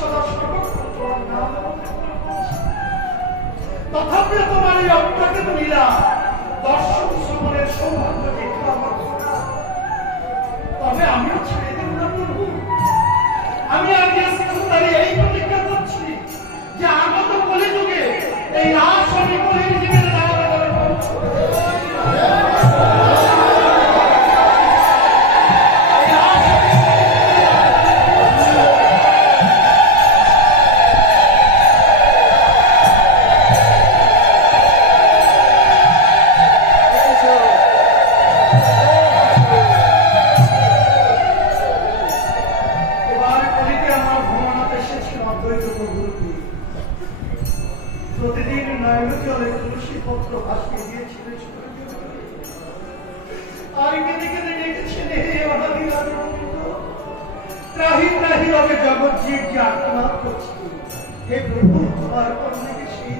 সদা সর্বক্ষণ তোমার নাম তথাপি তোমার এই অপ্রাকৃত লীলা দর্শন শ্রবণের সৌভাগ্য দেখে আমার তবে আমিও ছেড়ে দেব না প্রভু। আমি আগে দাঁড়িয়ে এই প্রতিজ্ঞা করছি যে আগত কলিযুগে এই রাস আমি কলির জীবনে প্রতিদিন নৈবেদ্যে তুলসী পত্র ভাসিয়ে দিয়েছিল আর কেঁদে কেঁদে ডেকেছেন হে অনাদির ত্রাহি ত্রাহি রবে জগৎ জীব যে আত্মনাথ করছে। হে প্রভু তোমার কর্ণকে সেই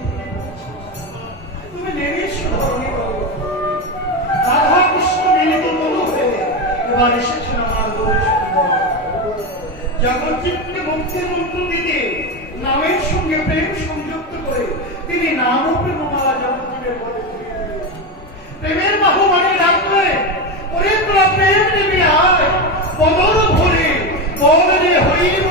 তুমি নিমিষ ধরণী করো। রাধা কৃষ্ণ মিলিত তনু হয়ে এবার এসেছেন আমার জগৎ জীবকে মুক্তির মন্ত্র দিতে নামের সঙ্গে প্রেম সংযুক্ত করে তিনি নাম ও প্রেমমালা জগৎজীবের পদে প্রেমের বাহুবাণী রাখলে ওরে তোরা প্রেম নেবে আয় পদর ভরে পদরে হইব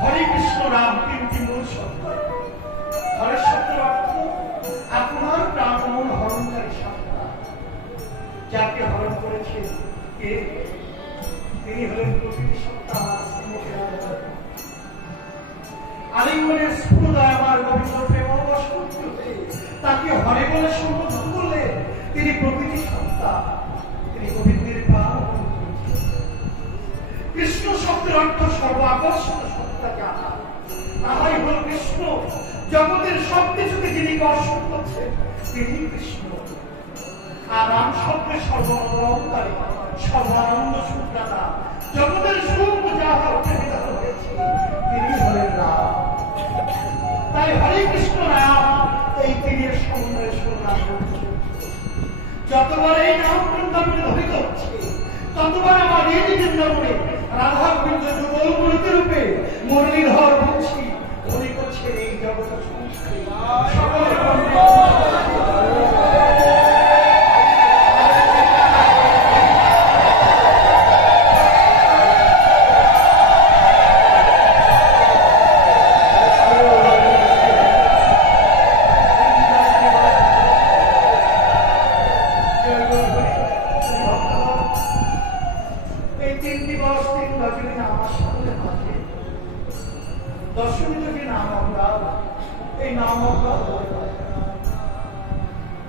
হরে কৃষ্ণ রাম তিনটি মূল শব্দ। হরে শব্দের অর্থ আপনার প্রাণমূল হরণকারী সত্তা। যাকে হরণ করেছে কে? তিনি হলেন প্রকৃতি সত্তা। আলিঙ্গনের স্ফুরদায় আমার গোবিন্দ প্রেমবশ করতে তাকে হরে বলে সম্বোধন করলে তিনি প্রকৃতি সত্তা, তিনি গোবিন্দের প্রাণ। কৃষ্ণ শব্দের অর্থ সর্ব আকর্ষণ সত্তা জানা। তাহাই হল কৃষ্ণ। জগতের সবকিছুকে যিনি কর্ষণ করছেন তিনি কৃষ্ণ। আর রাম শব্দের সর্বমঙ্গলকারী সর্বানন্দ সুখদাতা, জগতের সুখ যাহা প্রতিষ্ঠিত হয়েছে তিনি হলেন রাম। তাই হরে কৃষ্ণ রাম এই তিনের সমন্বয়ে সুনাম করছে। যতবার এই নাম বৃন্দাবনে ধরিত হচ্ছে ততবার আমার এই বৃন্দাবনে রাধা গোবিন্দ যুগল গুরুতে রূপে মুরলীধর বংশী ধনী করছেন এই জগৎ সংস্কৃতি সকলের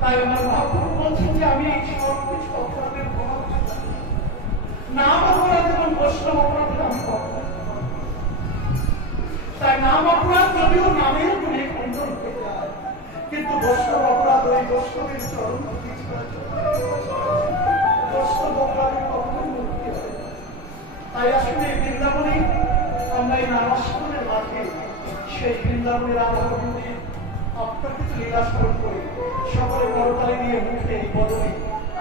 তাই আমার মহাপ্রভু বলছেন যে আমি সবকিছু অপরাধের নাম অপরাধ এবং বৈষ্ণব অপরাধের আমি তাই নাম অপরাধ যদিও নামের গুণে খণ্ডন হয়ে যায়, কিন্তু বৈষ্ণব অপরাধ ওই বৈষ্ণবের চরণ বৈষ্ণব অপরাধের কখনো মুক্তি হয়। তাই আসলে বৃন্দাবনে আমরা এই নামাস্মরণের মাঝে সেই বৃন্দাবনের আধার অপ্রাকৃত লীলা স্মরণ করে সকলে করতালি দিয়ে মুখে বদলে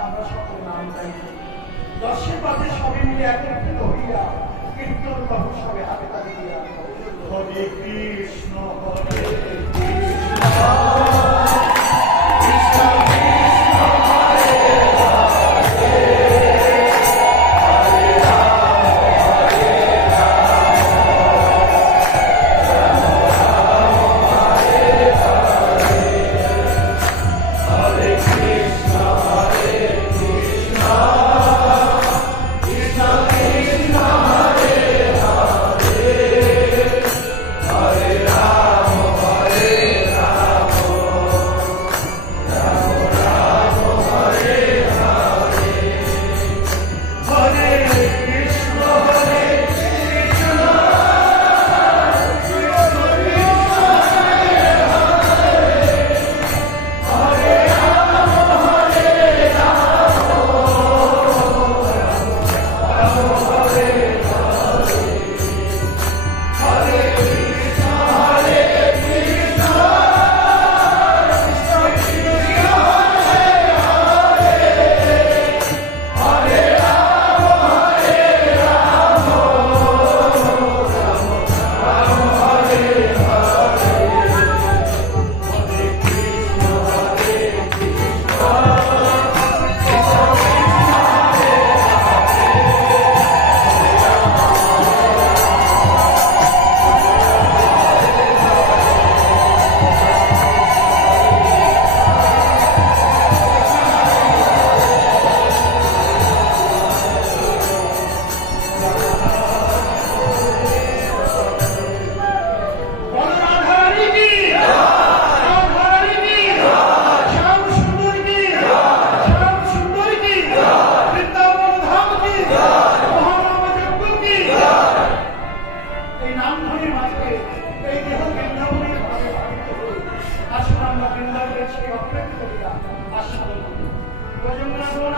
আমরা সকল নাম গাই। দর্শের পাশে সবে মিলে একত্রিত হইয়া কীর্তন বাবু সবে হাতে তালি দিয়া হরে কৃষ্ণ হরে Krishna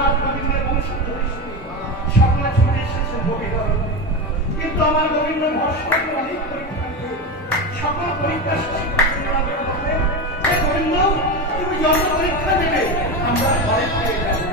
রাজ গোবিন্দের বংশধর সকলে ছুটে এসেছে গোবিন্দ, কিন্তু আমার গোবিন্দ ভরসা অনেক পরীক্ষা দিয়ে সকল পরীক্ষা শেষ গোবিন্দ তুমি যত পরীক্ষা দেবে আমরা ঘরে ফিরে যাবো।